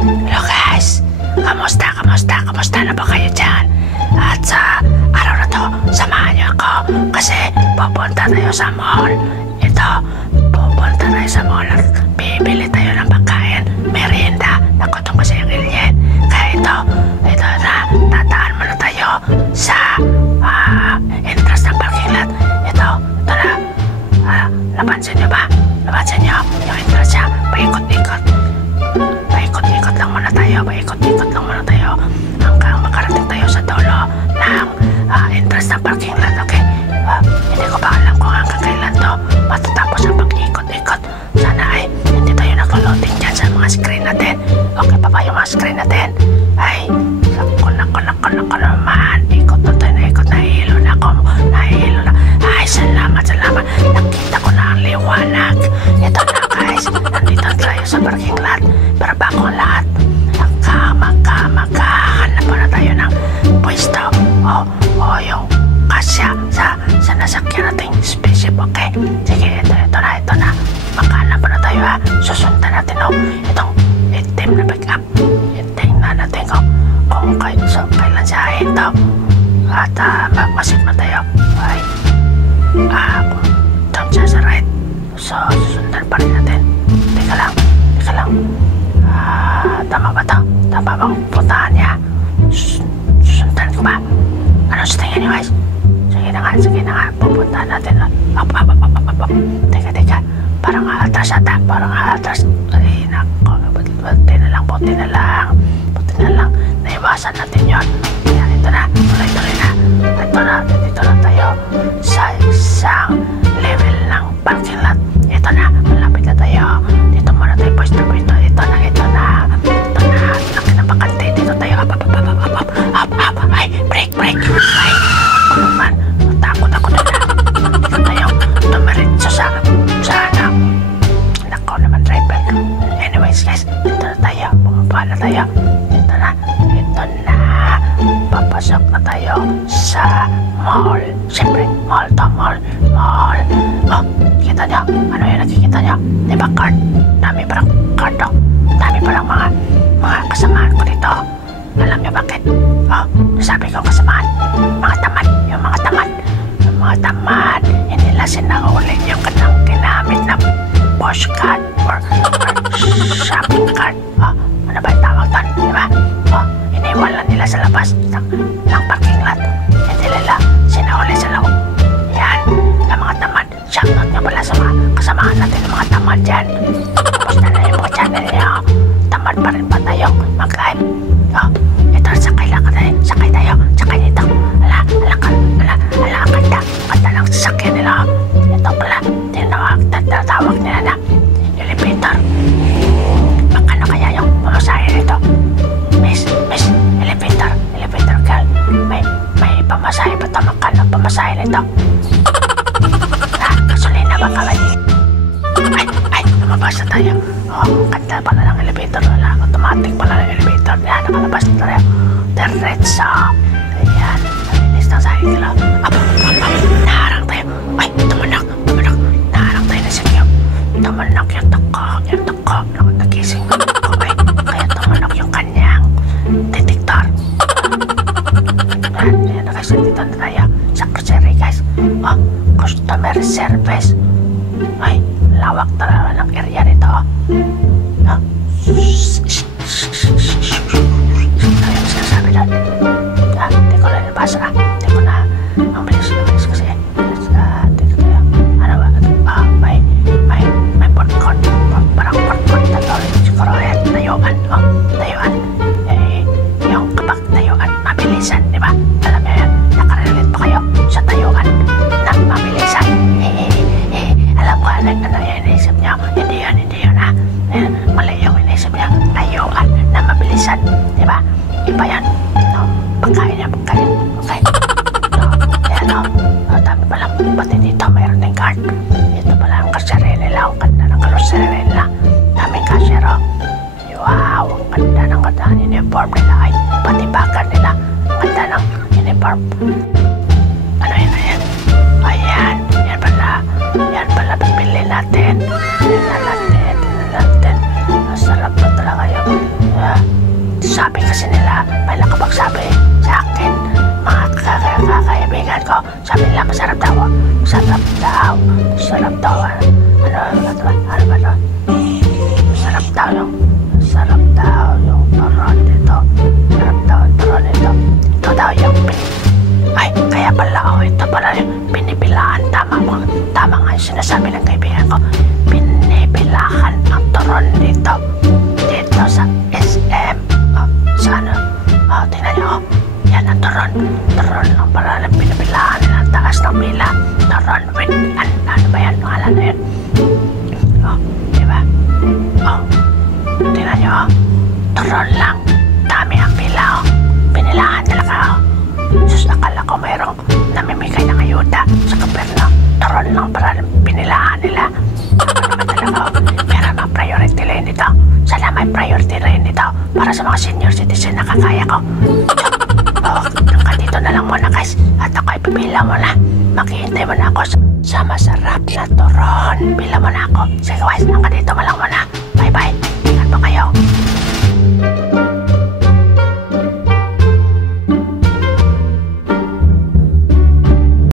Hello guys! Kamusta na ba kayo dyan? At sa araw na to, samahan niyo ako kasi pupunta tayo sa mall. Pupunta tayo sa mall at bibili tayo ng pagkain, merienda. Nakutom kasi yung alien. Kaya ito na, tataan muna tayo sa entrance ng parking lot. Ito na. Napansin niyo ba? Napansin niyo yung entrance niya? Paikot-ikot lang muna tayo. Hanggang makarating tayo sa dulo ng entrance ng parking lot, okay? Hindi ko pa alam kung hanggang kailan to matatapos ang pag-ikot-ikot. Sana ay hindi tayo nag-loading dyan sa mga screen natin. Okay pa ba yung mga screen natin? Ay, ko naman. Ikot na tayo, nahihilo na ako. Ay, salamat. Nakita ko na ang liwanag. Ito na guys, nandito tayo sa parking lot. Pero bago ang lahat, maghahanap na tayo ng pwesto o yung kasya sa nasakyan nating spaceship, okay? Sige, ito na. Maghahanap na tayo ha. Susundan natin itong itim na pick up. Tingnan natin kung kailan siya ito. At magmasid na tayo. Okay. Doon siya sa right. So, susundan pa rin natin. Teka lang. Tama ba ito? Tama bang puntahan niya? Susundan ko ba? Ano sa tingin niyo guys? Sige na nga. Pupuntahan natin. Teka. Parang atras ata. Ay, nako. Buti na lang. Naiwasan natin yun. Ayan, ito na. Tuloy na. Dito na tayo sa isang level ng parking lot. Ito na. Malapit na tayo. Dito muna tayo pwesto. Ito na. Laki ng bakante. Dito tayo. Ay, break. Ay, ako naman. Natakot ako na. Dito tayo. Tumiritso sa anak. Nako naman, driver. Anyways, guys. Dito na tayo. Bumaba na tayo. Ito na. Papasok na tayo sa mall. Siyempre, mall. Oh, kita nyo? Ano yung nakikita nyo? Diba card? Dami parang card to. Dami parang mga kasamaan ko dito. Alam nyo bakit? Oh, sabi ko kasamaan. Mga tamad. Hindi nila sinauli yung kanang ginamit na push card or shopping card. Oh, ano ba yung tawag doon? Diba? Oh, iniwala nila sa labas ng parking lot. Hindi nila sinauli sa loob. Yan, ang mga tamad. Shoutout nga pala sa mga kasamahan natin ng mga tamad dyan. Tapos na yung mga channel niyo. Tamad pa rin ba tayong mag-live? Oh, ito, sakay tayo. Sakay dito. Ganda ng sasakyan nila. Ito pala, tinatawag nila na elevator. Magkano kaya yung pamasahe nito? Miss, elevator girl. May pamasahe ba ito? Magkano pamasahe nito? Gasolina ba kami? Ay, lumabas na tayo. Oh, ganda pala ng elevator. Automatic pala ng elevator. Yan, nakalabas na tayo. Diretso. Ayan, nalinis ng sahig nila. Naharang tayo. Ay, tumanak. Naharang tayo na siya. Tumanak yung toko. Nagising ko. Kaya tumanak yung kanyang detector. Ayan na guys, dito na tayo sa grocery guys. Oh, customer service. Ay, lawak talaga ng area nito. Ayaw sinasabi doon. Hindi ko na nabasa. Hindi ko na. Ang bilis kasi. Dito tayo. Ano ba? May popcorn. Parang popcorn na to. Siguro yan. Tayuan. Yung kapag tayuan, mabilisan. Diba? Alam niyo yan. Nakarelate pa kayo sa tayuan na mabilisan. Alam ko ano yung inisip niyo. Hindi yun ha. Mali yung inisip niyo. Tayuan na mabilisan. Diba? Iba yan. Pagkain. Okay. Ayan dami pala. Pati dito mayroon ng card. Ito pala ang grocery nila. Ang ganda ng grocery nila. Daming cashier. Wow, ang ganda ng uniform nila. Ay, pati bagan nila. Ang ganda ng uniform. Ano yan? Ayan. Yan pala bibili natin. Tingnan natin. Masarap na talaga yun. kasi nila may nakapagsabi sa akin, mga kaibigan ko, sabi nila masarap daw. Masarap daw. Masarap daw. Ano ba to? Masarap daw yung turon dito. Masarap daw yung turon dito. Ito daw yung ay, kaya pala ito pala yung binibilahan. Tama nga yung sinasabi ng kaibigan ko. Binibilahan ang turon dito. Dito sa SM. Sana. Tingnan nyo. Yan ang turon. Turon ang pala ng binibilahan nila. Taas ng pila. Turon with, ano ba yan? Pangalan na yun. Diba? Tingnan nyo. Turon lang. Dami ang pila. Binilahan talaga. Sus, akala ko mayroong namimigay ng ayuda sa gobyerno. Turon lang pala ng binilahan nila. Ano ba talaga? Meron ang priority lane dito. Sana may priority lane dito para sa mga senior citizen na kakaya ko. Hanggang dito na lang muna guys. At ako'y pipila muna. Maghihintay mo na ako sa masarap na turon. Pila mo na ako. Sige guys, hanggang dito mo lang muna. Bye bye. Ingat po kayo.